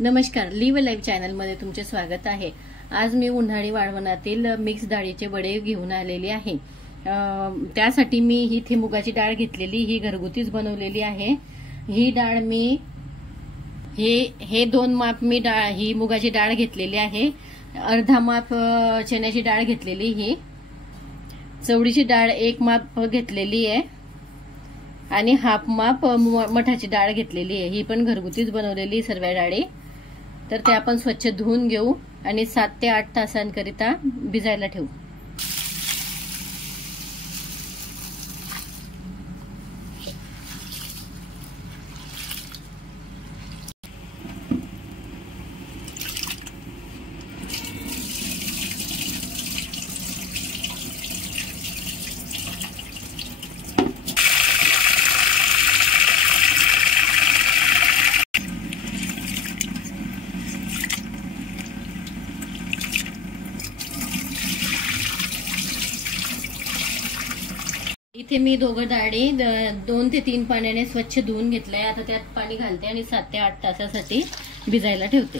नमस्कार, leave live चॅनलमध्ये तुमचे स्वागत आहे। आज मी उन्हाळी वाळवणातील मिक्स डाळीचे वडे घेऊन आलेले आहे। त्यासाठी मी ही मुगाची डाळ घेतलेली, ही घरगुतीच बनवलेली आहे। ही डाळ मी हे 2 माप मी ही मुगाची डाळ घेतलेली आहे। अर्धा माप चण्याची डाळ घेतलेली, ही चवळीची डाळ 1 माप घेतलेली आहे आणि हाफ माप मठाची डाळ घेतलेली आहे। ही पण घरगुतीच बनवलेली सर्व डाळी। तर ते आपण स्वच्छ धुवून घेऊ आणि 7 ते 8 तासांकरिता भिजायला ठेवू। इथे मी दोघं डाळी 2 ते 3 पाण्याने स्वच्छ धुवून घेतलंय। आता त्यात पाणी घालते आणि 7 ते 8 तासासाठी भिजायला ठेवते।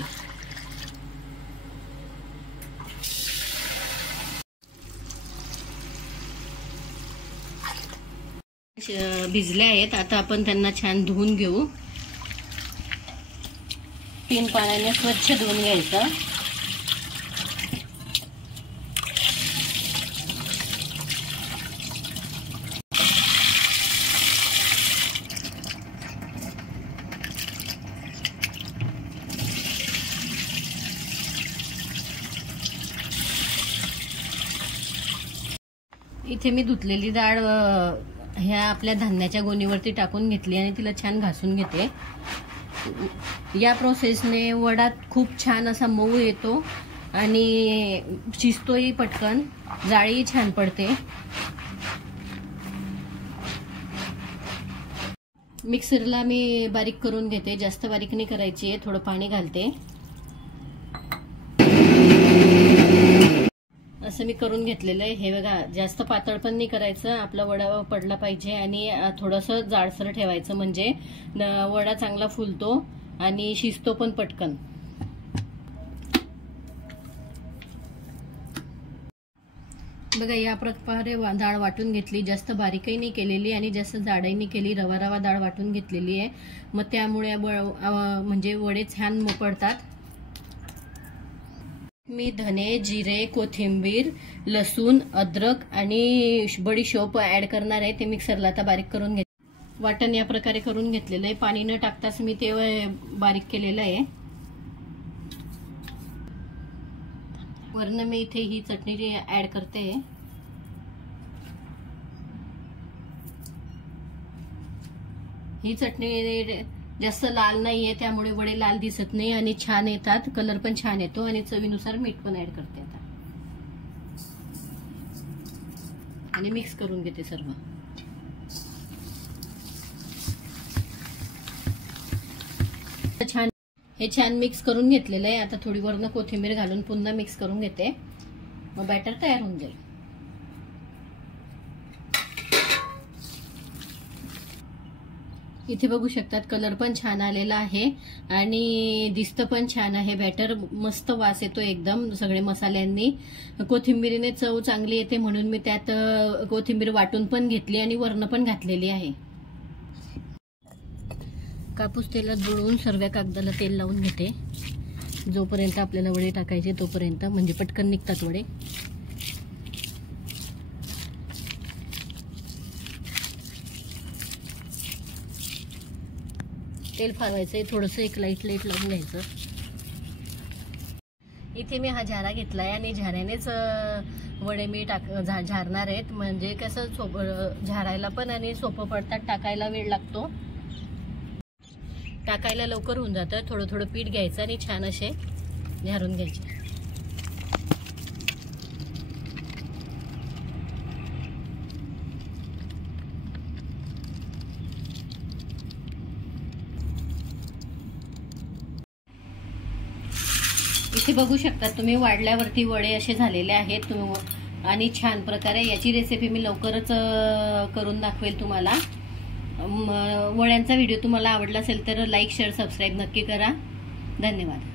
भिजले आहेत, आता आपण त्यांना छान धुवून घेऊ। 3 पाण्याने स्वच्छ धुवून घ्यायचं। इथे मी धुतलेली डाळ ह्या आपल्या धान्याच्या गोणीवरती टाकून घेतली आणि तिला छान घासून घेते। या प्रोसेसने वडा खूप छान असा मऊ येतो आणि शिजतोही पटकन, जाळी छान पडते। मिक्सरला मी बारीक करून घेते, जास्त बारीक नाही करायची आहे, थोडं पाणी घालते। असं मी करून घेतलेलं आहे। हे बघा, जास्त पातळ पण नाही करायचं, आपला वडा पडला पाहिजे आणि थोडंसं जाडसर ठेवायचं, म्हणजे वडा चांगला फुलतो आणि शिजतो पण पटकन। बघा, या प्रकारे डाळ वाटून घेतली, जास्त बारीकही नाही केलेली आणि जास्त जाडही नाही केली, रवा रवा डाळ वाटून घेतलेली आहे। मग त्यामुळे म्हणजे वडे छान पडतात। मी धने, जिरे, कोथिंबीर, लसूण, अद्रक आणि बडीशोप ऍड करणार आहे। ते मिक्सरला आता बारीक करून घेते। वाटण या प्रकारे करून घेतलेलं आहे, पाणी न टाकताच मी ते बारीक केलेलं आहे। वरनं मी इथे ही चटणी ऍड करते। ही चटणी जास्त लाल नाहीये, त्यामुळे वडे लाल दिसत नाही आणि छान येतात, कलर पण छान येतो आणि चवीनुसार मीठ पण ऍड करते आता आणि मिक्स करून घेते सर्व। हे छान मिक्स करून घेतलेलं आहे। आता थोडी वरनं कोथिंबीर घालून पुन्हा मिक्स करून घेते, मग बॅटर तयार होऊन जाईल। इथे बघू शकतात, कलर पण छान आलेला आहे आणि दिसतं पण छान आहे। बॅटर मस्त वास येतो एकदम सगळे मसाल्यांनी। कोथिंबीरीने चव चांगली येते म्हणून मी त्यात कोथिंबीर वाटून पण घेतली आणि वरण पण घातलेली आहे। कापूस तेलात बुडवून सर्व कागदाला तेल लावून घेते, जोपर्यंत आपल्याला वडे टाकायचे तोपर्यंत, म्हणजे पटकन निघतात वडे। तेल फारवायचंय, थोडंसं एक लाईट लावून घ्यायचं। इथे मी हा झारा घेतलाय आणि झाऱ्यानेच वडे मी झारणार आहेत, म्हणजे कसं झारायला पण आणि सोपं पडतात, टाकायला वेळ लागतो, टाकायला लवकर होऊन जातं। थोडं थोडं पीठ घ्यायचं आणि छान असे झारून घ्यायचे। इथे बघू शकता तुम्ही, वाढल्यावरती वडे असे झालेले आहेत आणि छान प्रकारे याची रेसिपी मी लवकरच करून दाखवेल तुम्हाला। वड्यांचा व्हिडिओ तुम्हाला आवडला असेल तर लाईक शेअर सबस्क्राईब नक्की करा। धन्यवाद.